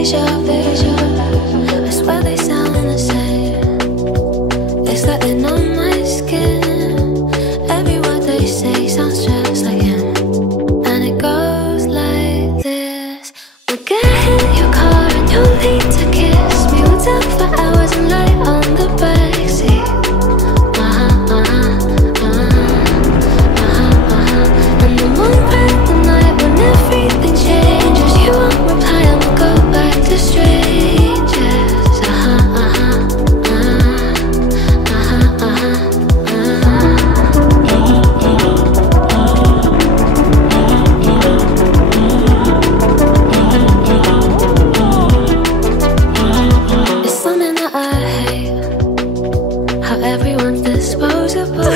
deja vu. I swear they sound the same. It's like they're on my skin. Every word they say sounds just like him. And it goes like this. We'll get in your car and you'll need to kiss me. We'll talk for hours and lie on the backseat. And then we'll break the night when everything changes. You won't reply and we'll go back to strangers. It's something that I hate, how everyone's disposable.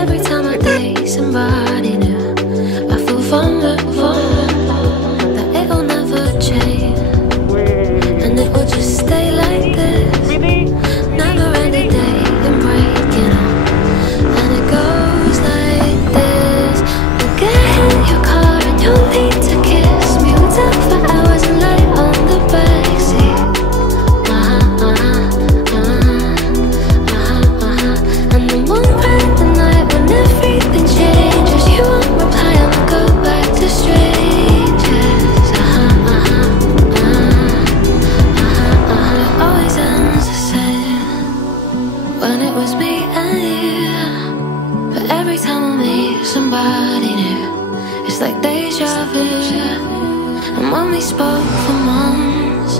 Every time I date somebody new, I feel vulnerable, that it'll never change, and it will just stay like this. Never ending day and breaking up, and it goes like this. We'll get in your car and you'll need to kiss me. We'll talk for hours and lie on the backseat. And then we'll break the night when everything changes. You won't reply and we'll go back to strangers. It always ends the same when it was me and you. But every time I meet somebody new, it's like deja vu. And when we spoke for months,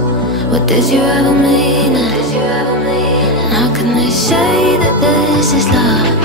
what did you ever mean? And how can they say that this is love?